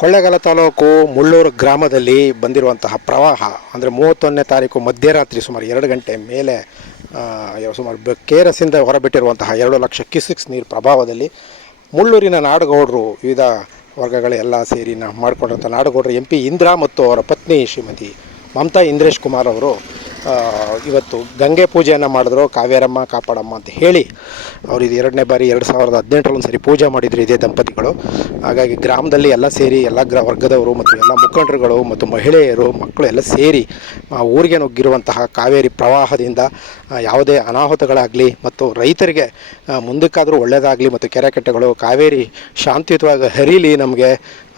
ಕೊಳ್ಳೇಗಾಲ ತಾಲೂಕು ಮುಳ್ಳೂರು ಗ್ರಾಮದಲ್ಲಿ ಬಂದಿರುವಂತಹ ಪ್ರವಾಹ ಅಂದರೆ 31ನೇ ತಾರೀಕು ಮಧ್ಯರಾತ್ರಿ ಸುಮಾರು 2 ಗಂಟೆ ಮೇಲೆ ಸುಮಾರು KRSಯಿಂದ ಹೊರಬಿಟ್ಟಿರುವಂತಹ 2 ಲಕ್ಷ ಕ್ಯೂಸೆಕ್ಸ್ ನೀರು ಪ್ರಭಾವದಲ್ಲಿ ಮುಳ್ಳೂರಿನ ನಾಡಗೌಡರು ವಿವಿಧ ವರ್ಗಗಳೆಲ್ಲ ಸೇರಿ ಮಾಡಿಕೊಂಡಂಥ ನಾಡಗೌಡರು MP ಇಂದ್ರಾ ಮತ್ತು ಅವರ ಪತ್ನಿ ಶ್ರೀಮತಿ ಮಮತಾ ಇಂದ್ರೇಶ್ ಕುಮಾರ್ ಅವರು ಇವತ್ತು ಗಂಗೆ ಪೂಜೆಯನ್ನು ಮಾಡಿದ್ರು. ಕಾವೇರಮ್ಮ ಕಾಪಾಡಮ್ಮ ಅಂತ ಹೇಳಿ ಅವರು ಇದು 2ನೇ ಬಾರಿ 2018ರಲ್ಲಿ ಒಂದು ಸರಿ ಪೂಜೆ ಮಾಡಿದ್ರು ಇದೇ ದಂಪತಿಗಳು. ಹಾಗಾಗಿ ಗ್ರಾಮದಲ್ಲಿ ಎಲ್ಲ ಸೇರಿ ಎಲ್ಲ ವರ್ಗದವರು ಮತ್ತು ಎಲ್ಲ ಮುಖಂಡರುಗಳು ಮತ್ತು ಮಹಿಳೆಯರು ಮಕ್ಕಳು ಎಲ್ಲ ಸೇರಿ ಊರಿಗೆ ನುಗ್ಗಿರುವಂತಹ ಕಾವೇರಿ ಪ್ರವಾಹದಿಂದ ಯಾವುದೇ ಅನಾಹುತಗಳಾಗಲಿ ಮತ್ತು ರೈತರಿಗೆ ಮುಂದಕ್ಕಾದರೂ ಒಳ್ಳೆಯದಾಗಲಿ ಮತ್ತು ಕೆರೆ ಕಟ್ಟೆಗಳು ಕಾವೇರಿ ಶಾಂತಿಯುತವಾಗಿ ಹರಿಲಿ, ನಮಗೆ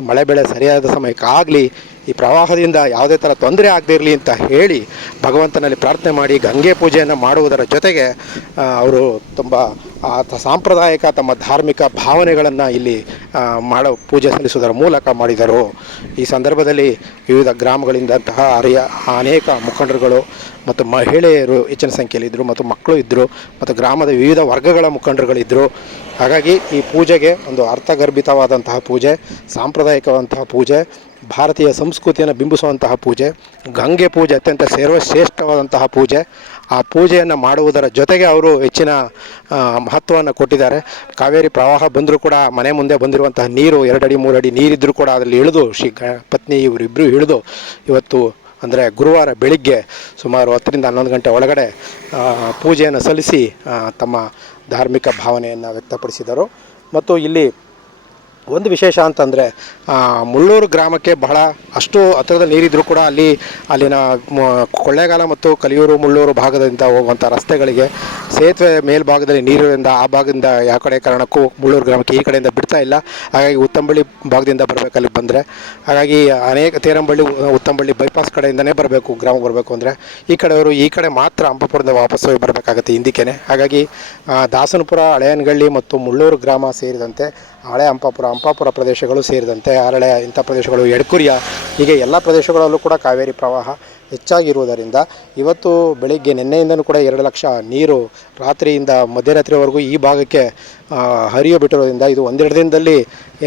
ಮಳೆ ಬೆಳೆ ಸರಿಯಾದ ಸಮಯಕ್ಕಾಗಲಿ, ಈ ಪ್ರವಾಹದಿಂದ ಯಾವುದೇ ಥರ ತೊಂದರೆ ಆಗದಿರಲಿ ಅಂತ ಹೇಳಿ ಭಗವಂತನಲ್ಲಿ ಪ್ರಾರ್ಥನೆ ಮಾಡಿ ಗಂಗೆ ಪೂಜೆಯನ್ನು ಮಾಡುವುದರ ಜೊತೆಗೆ ಅವರು ತುಂಬ ಸಾಂಪ್ರದಾಯಿಕ ತಮ್ಮ ಧಾರ್ಮಿಕ ಭಾವನೆಗಳನ್ನು ಇಲ್ಲಿ ಪೂಜೆ ಸಲ್ಲಿಸುವುದರ ಮೂಲಕ ಮಾಡಿದರು. ಈ ಸಂದರ್ಭದಲ್ಲಿ ವಿವಿಧ ಗ್ರಾಮಗಳಿಂದಂತಹ ಅನೇಕ ಮುಖಂಡರುಗಳು ಮತ್ತು ಮಹಿಳೆಯರು ಹೆಚ್ಚಿನ ಸಂಖ್ಯೆಯಲ್ಲಿದ್ದರು ಮತ್ತು ಮಕ್ಕಳು ಇದ್ದರು ಮತ್ತು ಗ್ರಾಮದ ವಿವಿಧ ವರ್ಗಗಳ ಮುಖಂಡರುಗಳಿದ್ದರು. ಹಾಗಾಗಿ ಈ ಪೂಜೆಗೆ ಒಂದು ಅರ್ಥಗರ್ಭಿತವಾದಂತಹ ಪೂಜೆ, ಸಾಂಪ್ರದಾಯಿಕವಂತಹ ಪೂಜೆ, ಭಾರತೀಯ ಸಂಸ್ಕೃತಿಯನ್ನು ಬಿಂಬಿಸುವಂತಹ ಪೂಜೆ, ಗಂಗೆ ಪೂಜೆ ಅತ್ಯಂತ ಸರ್ವಶ್ರೇಷ್ಠವಾದಂತಹ ಪೂಜೆ. ಆ ಪೂಜೆಯನ್ನು ಮಾಡುವುದರ ಜೊತೆಗೆ ಅವರು ಹೆಚ್ಚಿನ ಮಹತ್ವವನ್ನು ಕೊಟ್ಟಿದ್ದಾರೆ. ಕಾವೇರಿ ಪ್ರವಾಹ ಬಂದರೂ ಕೂಡ ಮನೆ ಮುಂದೆ ಬಂದಿರುವಂತಹ ನೀರು 2 ಅಡಿ 3 ಅಡಿ ನೀರಿದ್ದರೂ ಕೂಡ ಅದರಲ್ಲಿ ಇಳಿದು ಪತ್ನಿ ಇವರಿಬ್ಬರು ಇಳಿದು ಇವತ್ತು ಅಂದರೆ ಗುರುವಾರ ಬೆಳಿಗ್ಗೆ ಸುಮಾರು 10ರಿಂದ 11 ಗಂಟೆ ಒಳಗಡೆ ಪೂಜೆಯನ್ನು ಸಲ್ಲಿಸಿ ತಮ್ಮ ಧಾರ್ಮಿಕ ಭಾವನೆಯನ್ನು ವ್ಯಕ್ತಪಡಿಸಿದರು. ಮತ್ತು ಇಲ್ಲಿ ಒಂದು ವಿಶೇಷ ಅಂತಂದರೆ ಮುಳ್ಳೂರು ಗ್ರಾಮಕ್ಕೆ ಬಹಳ ಅಷ್ಟು ಹತ್ತಿರದ ನೀರಿದ್ದರೂ ಕೂಡ ಅಲ್ಲಿನ ಕೊಳ್ಳೇಗಾಲ ಮತ್ತು ಕಲಿಯೂರು ಮುಳ್ಳೂರು ಭಾಗದಿಂದ ಹೋಗುವಂಥ ರಸ್ತೆಗಳಿಗೆ ಸೇತುವೆ ಮೇಲ್ಭಾಗದಲ್ಲಿ ನೀರಿನಿಂದ ಆ ಭಾಗದಿಂದ ಯಾವ ಕಡೆ ಕಾರಣಕ್ಕೂ ಮುಳ್ಳೂರು ಗ್ರಾಮಕ್ಕೆ ಈ ಕಡೆಯಿಂದ ಬಿಡ್ತಾ ಇಲ್ಲ. ಹಾಗಾಗಿ ಉತ್ತಂಬಳ್ಳಿ ಭಾಗದಿಂದ ಬರಬೇಕಲ್ಲಿ ಬಂದರೆ, ಹಾಗಾಗಿ ಅನೇಕ ತೇರಂಬಳ್ಳಿ ಉತ್ತಂಬಳ್ಳಿ ಬೈಪಾಸ್ ಕಡೆಯಿಂದನೇ ಬರಬೇಕು ಗ್ರಾಮಕ್ಕೆ ಬರಬೇಕು ಅಂದರೆ. ಈ ಕಡೆಯವರು ಈ ಕಡೆ ಮಾತ್ರ ಅಂಪಾಪುರದಿಂದ ವಾಪಸ್ಸು ಬರಬೇಕಾಗತ್ತೆ ಹಿಂದಕ್ಕೇ. ಹಾಗಾಗಿ ದಾಸನಪುರ, ಹಳೆಯನಗಳ್ಳಿ ಮತ್ತು ಮುಳ್ಳೂರು ಗ್ರಾಮ ಸೇರಿದಂತೆ ಹಳೆ ಅಂಪಾಪುರ ಪ್ರದೇಶಗಳು ಸೇರಿದಂತೆ ಹರಳೆ ಇಂಥ ಪ್ರದೇಶಗಳು, ಎಡ್ಕುರಿಯ, ಹೀಗೆ ಎಲ್ಲ ಪ್ರದೇಶಗಳಲ್ಲೂ ಕೂಡ ಕಾವೇರಿ ಪ್ರವಾಹ ಹೆಚ್ಚಾಗಿರುವುದರಿಂದ ಇವತ್ತು ಬೆಳಿಗ್ಗೆ ನಿನ್ನೆಯಿಂದನೂ ಕೂಡ 2 ಲಕ್ಷ ನೀರು ರಾತ್ರಿಯಿಂದ ಮಧ್ಯರಾತ್ರಿವರೆಗೂ ಈ ಭಾಗಕ್ಕೆ ಹರಿಯು ಬಿಟ್ಟಿರೋದ್ರಿಂದ ಇದು 1-2 ದಿನದಲ್ಲಿ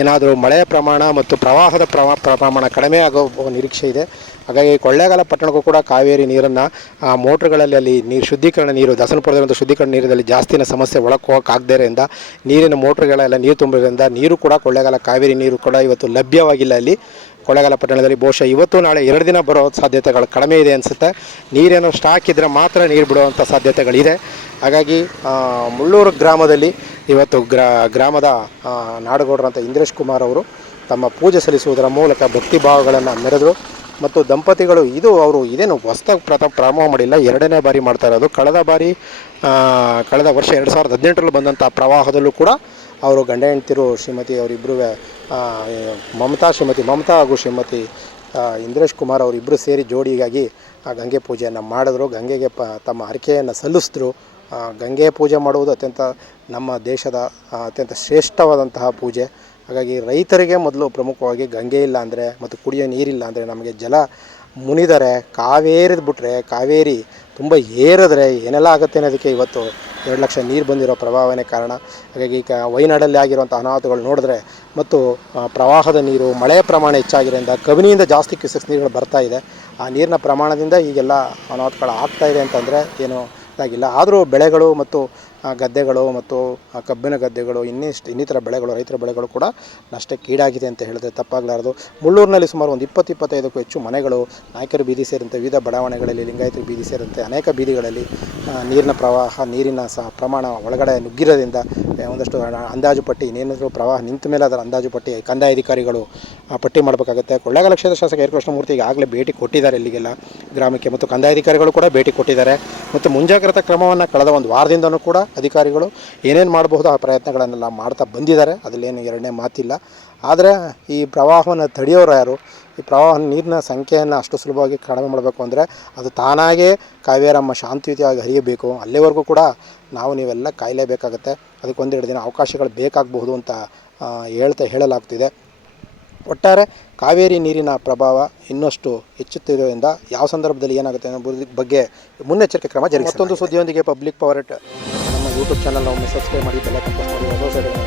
ಏನಾದರೂ ಮಳೆಯ ಪ್ರಮಾಣ ಮತ್ತು ಪ್ರವಾಹದ ಪ್ರಮಾಣ ಕಡಿಮೆ ಆಗೋ ನಿರೀಕ್ಷೆ ಇದೆ. ಹಾಗಾಗಿ ಕೊಳ್ಳೇಗಾಲ ಪಟ್ಟಣಕ್ಕೂ ಕೂಡ ಕಾವೇರಿ ನೀರನ್ನು ಮೋಟ್ರ್ಗಳಲ್ಲಿ ಅಲ್ಲಿ ಶುದ್ಧೀಕರಣ ನೀರು ದಾಸನಪುರದಲ್ಲಿರುವಂಥ ಶುದ್ಧೀಕರಣ ನೀರಿನಲ್ಲಿ ಜಾಸ್ತಿನ ಸಮಸ್ಯೆ ಒಳಕ್ಕೆ ಹೋಗೋಕ್ಕಾಗದೇರಿಂದ ನೀರಿನ ಮೋಟ್ರ್ಗಳೆಲ್ಲ ನೀರು ತುಂಬಿರೋದ್ರಿಂದ ನೀರು ಕೂಡ ಕೊಳ್ಳೇಗಾಲ ಕಾವೇರಿ ನೀರು ಕೂಡ ಇವತ್ತು ಲಭ್ಯವಾಗಿಲ್ಲ ಅಲ್ಲಿ ಕೊಳ್ಳೇಗಾಲ ಪಟ್ಟಣದಲ್ಲಿ. ಬಹುಶಃ ಇವತ್ತು ನಾಳೆ 2 ದಿನ ಬರೋ ಸಾಧ್ಯತೆಗಳು ಕಡಿಮೆ ಇದೆ ಅನಿಸುತ್ತೆ. ನೀರೇನೋ ಸ್ಟಾಕ್ ಇದ್ದರೆ ಮಾತ್ರ ನೀರು ಬಿಡುವಂಥ ಸಾಧ್ಯತೆಗಳಿದೆ. ಹಾಗಾಗಿ ಮುಳ್ಳೂರು ಗ್ರಾಮದಲ್ಲಿ ಇವತ್ತು ಗ್ರಾಮದ ನಾಡಗೌಡರಂಥ ಇಂದ್ರೇಶ್ ಕುಮಾರ್ ಅವರು ತಮ್ಮ ಪೂಜೆ ಸಲ್ಲಿಸುವುದರ ಮೂಲಕ ಭಕ್ತಿ ಭಾವಗಳನ್ನು ಮೆರೆದರು. ಮತ್ತು ದಂಪತಿಗಳು ಇದೇನು ಹೊಸದಾಗಿ ಪ್ರಾರಂಭ ಮಾಡಿಲ್ಲ, 2ನೇ ಬಾರಿ ಮಾಡ್ತಾ ಇರೋದು. ಕಳೆದ ವರ್ಷ 2018ರಲ್ಲಿ ಬಂದಂಥ ಪ್ರವಾಹದಲ್ಲೂ ಕೂಡ ಅವರು ಗಂಡ ಹೆಂಡ್ತಿರು ಶ್ರೀಮತಿ ಅವರಿಬ್ಬರು ಶ್ರೀಮತಿ ಮಮತಾ ಹಾಗೂ ಶ್ರೀಮತಿ ಇಂದ್ರೇಶ್ ಕುಮಾರ್ ಅವರಿಬ್ಬರು ಸೇರಿ ಜೋಡಿಗಾಗಿ ಗಂಗೆ ಪೂಜೆಯನ್ನು ಮಾಡಿದ್ರು. ಗಂಗೆಗೆ ತಮ್ಮ ಹರಕೆಯನ್ನು ಸಲ್ಲಿಸಿದ್ರು. ಗಂಗೆ ಪೂಜೆ ಮಾಡುವುದು ನಮ್ಮ ದೇಶದ ಅತ್ಯಂತ ಶ್ರೇಷ್ಠವಾದಂತಹ ಪೂಜೆ. ಹಾಗಾಗಿ ರೈತರಿಗೆ ಮೊದಲು ಪ್ರಮುಖವಾಗಿ ಗಂಗೆ ಇಲ್ಲ ಅಂದರೆ ಮತ್ತು ಕುಡಿಯೋ ನೀರಿಲ್ಲ ಅಂದರೆ ನಮಗೆ ಜಲ ಮುನಿದರೆ ಕಾವೇರಿದು ಬಿಟ್ಟರೆ ಕಾವೇರಿ ತುಂಬ ಏರಿದ್ರೆ ಏನೆಲ್ಲ ಆಗುತ್ತೆ ಅನ್ನೋದಕ್ಕೆ ಇವತ್ತು 2 ಲಕ್ಷ ನೀರು ಬಂದಿರೋ ಪ್ರಭಾವನೆ ಕಾರಣ. ಹಾಗಾಗಿ ಈಗ ವಯನಾಡಲ್ಲಿ ಆಗಿರುವಂಥ ಅನಾಹುತಗಳು ನೋಡಿದ್ರೆ ಮತ್ತು ಪ್ರವಾಹದ ನೀರು ಮಳೆಯ ಪ್ರಮಾಣ ಹೆಚ್ಚಾಗಿರೋದ್ರಿಂದ ಕಬಿನಿಯಿಂದ ಜಾಸ್ತಿ ಕ್ಯೂಸೆಕ್ಸ್ ನೀರುಗಳು ಬರ್ತಾ ಇದೆ. ಆ ನೀರಿನ ಪ್ರಮಾಣದಿಂದ ಈಗೆಲ್ಲ ಅನಾಹುತಗಳು ಆಗ್ತಾಯಿದೆ ಅಂತಂದರೆ ಏನೂ ಇದಾಗಿಲ್ಲ. ಆದರೂ ಬೆಳೆಗಳು ಮತ್ತು ಗದ್ದೆಗಳು ಮತ್ತು ಕಬ್ಬಿನ ಗದ್ದೆಗಳು ಇನ್ನಿತರ ಬೆಳೆಗಳು, ರೈತರ ಬೆಳೆಗಳು ಕೂಡ ನಷ್ಟಕ್ಕೀಡಾಗಿದೆ ಅಂತ ಹೇಳಿದ್ರೆ ತಪ್ಪಾಗಲಾರದು. ಮುಳ್ಳೂರಿನಲ್ಲಿ ಸುಮಾರು ಒಂದು 20-25ಕ್ಕೂ ಹೆಚ್ಚು ಮನೆಗಳು ನಾಯಕರ ಬೀದಿ ಸೇರಿದಂತೆ ವಿವಿಧ ಬಡಾವಣೆಗಳಲ್ಲಿ, ಲಿಂಗಾಯತರ ಬೀದಿ ಸೇರಿದಂತೆ ಅನೇಕ ಬೀದಿಗಳಲ್ಲಿ ನೀರಿನ ಪ್ರವಾಹ, ನೀರಿನ ಪ್ರಮಾಣ ಒಳಗಡೆ ನುಗ್ಗಿರೋದ್ರಿಂದ ಒಂದಷ್ಟು ಅಂದಾಜು ಪಟ್ಟಿ ಇನ್ನೇನಾದರೂ ಪ್ರವಾಹ ನಿಂತ ಮೇಲೆ ಅದರ ಅಂದಾಜು ಪಟ್ಟಿ ಕಂದಾಯ ಅಧಿಕಾರಿಗಳು ಪಟ್ಟಿ ಮಾಡಬೇಕಾಗುತ್ತೆ. ಕೊಳ್ಳೇಗಾಲ ಕ್ಷೇತ್ರ ಶಾಸಕ ಎರ್ ಕೃಷ್ಣಮೂರ್ತಿ ಈಗಾಗಲೇ ಭೇಟಿ ಕೊಟ್ಟಿದ್ದಾರೆ ಇಲ್ಲಿಗೆಲ್ಲ ಗ್ರಾಮಕ್ಕೆ, ಮತ್ತು ಕಂದಾಯ ಅಧಿಕಾರಿಗಳು ಕೂಡ ಭೇಟಿ ಕೊಟ್ಟಿದ್ದಾರೆ. ಮತ್ತು ಮುಂಜಾಗ್ರತಾ ಕ್ರಮವನ್ನು ಕಳೆದ ಒಂದು ವಾರದಿಂದನೂ ಕೂಡ ಅಧಿಕಾರಿಗಳು ಏನೇನು ಮಾಡಬಹುದು ಆ ಪ್ರಯತ್ನಗಳನ್ನೆಲ್ಲ ಮಾಡ್ತಾ ಬಂದಿದ್ದಾರೆ. ಅದರಲ್ಲೇನು 2ನೇ ಮಾತಿಲ್ಲ. ಆದರೆ ಈ ಪ್ರವಾಹವನ್ನು ತಡೆಯೋರು ಯಾರು? ಈ ಪ್ರವಾಹ ನೀರಿನ ಸಂಖ್ಯೆಯನ್ನು ಅಷ್ಟು ಸುಲಭವಾಗಿ ಕಡಿಮೆ ಮಾಡಬೇಕು ಅಂದರೆ ಅದು ತಾನಾಗೇ ಕಾವೇರಮ್ಮ ಶಾಂತಿಯುತವಾಗಿ ಹರಿಯಬೇಕು. ಅಲ್ಲಿವರೆಗೂ ಕೂಡ ನೀವೆಲ್ಲ ಕಾಯಲೇಬೇಕಾಗತ್ತೆ. ಅದಕ್ಕೆ 1-2 ದಿನ ಅವಕಾಶಗಳು ಬೇಕಾಗಬಹುದು ಅಂತ ಹೇಳಲಾಗ್ತಿದೆ. ಒಟ್ಟಾರೆ ಕಾವೇರಿ ನೀರಿನ ಪ್ರಭಾವ ಇನ್ನಷ್ಟು ಹೆಚ್ಚುತ್ತಿರೋದ್ರಿಂದ ಯಾವ ಸಂದರ್ಭದಲ್ಲಿ ಏನಾಗುತ್ತೆ ಅನ್ನೋ ಬಗ್ಗೆ ಮುನ್ನೆಚ್ಚರಿಕೆ ಕ್ರಮ ಜರುಗಿಸಿ. ಮತ್ತೊಂದು ಸುದ್ದಿಯೊಂದಿಗೆ ಪಬ್ಲಿಕ್ ಪವರ್ ನಮ್ಮ ಯೂಟ್ಯೂಬ್ ಚಾನಲ್ ಒಮ್ಮೆ ಸಬ್ಸ್ಕ್ರೈಬ್ ಮಾಡಿ, ಬೆಲ್ ಐಕಾನ್ ಪ್ರೆಸ್ ಮಾಡಿ.